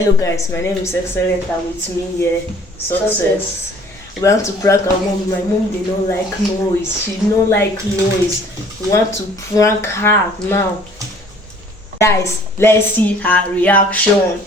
Hello guys, my name is Excellent and with me here, Success. We want to prank our mom. My mom they don't like noise. She don't like noise. We want to prank her now. Guys, let's see her reaction.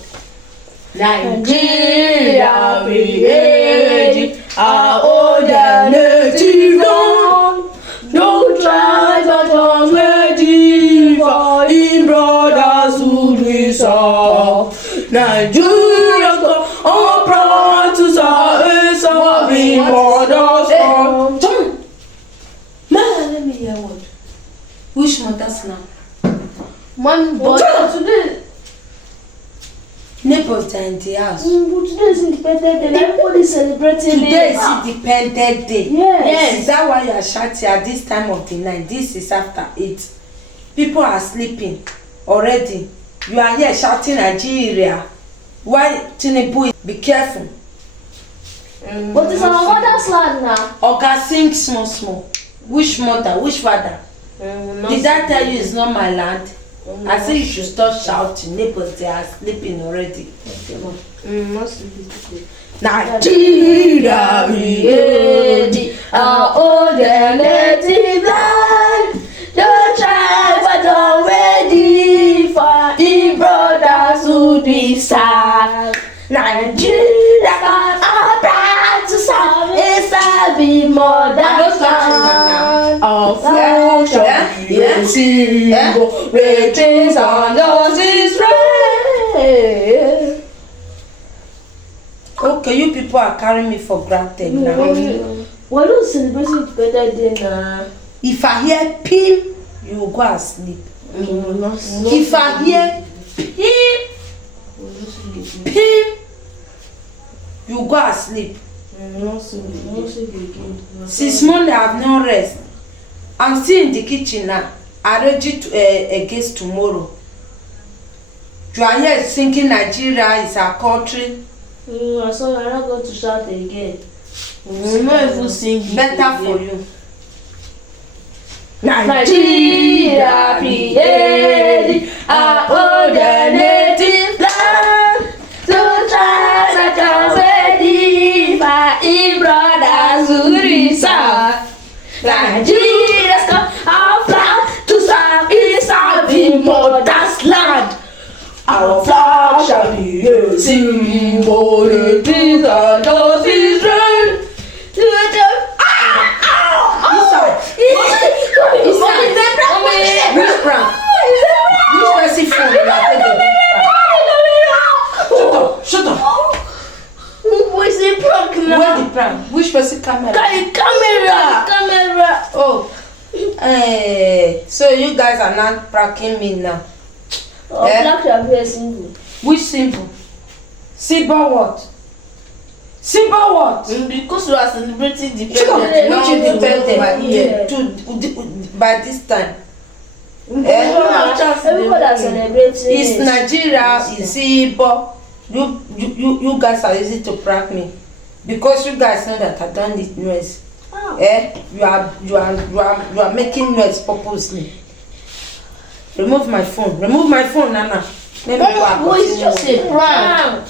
Nigeria, be ready. Our old native land. No tribes are ready for in brothers who deserve. Nigeria, all proud to serve our mother's son. John, let me hear what? Which mother's now? Man, but today. Neighbors are in the house. But today is Independence Day. Everybody is celebrating Today it. is Independence Day. Yes. Is that why you are shouting at this time of the night? This is after 8. People are sleeping already. You are here shouting Nigeria. Why Tinubu? Be careful. But it's our mother's land now. Oga, sing small. Which mother? Which father? Did I tell you it's not my land? I say you should stop shouting. Neighbors, they are sleeping already. Nigeria, be ready. Our old native land. The tribes are ready for the brothers who deserve. Nigeria, our proud to serve is serving mother's land. Our function is single, ratings on us is red. Okay, you people are carrying me for granted now. We're not celebrating better day now. If I hear pim, you will go and sleep. If I hear pim, you go and sleep. Since Monday I have no rest. I'm still in the kitchen now. I ready to against tomorrow. You are here thinking Nigeria is our country. So I'm not going to shout again. We'll not even sing. Better for you. Nigeria, be ready. Our old native land. So tribes are ready for in brothers who deserve. Nigeria's got our flag to serve is serving mother's land. Our flag shall be a symbol. It is a dusty rain. Which brand? Which person phone you are taking? Shut up. Where's the prank now? Where the brand? Which person camera? Camera. Oh. So you guys are not pranking me now. Black shall be a symbol. Which symbol? Symbol what? Symbol what? Because we are celebrating the Shut up. Which Yeah. independent by this time? Everybody are celebrating. It's Nigeria, it's Igbo. You guys are easy to prank me because you guys know that I don't need noise. You are making noise purposely. Remove my phone, Nana. Let me go and It's just continue. a prank.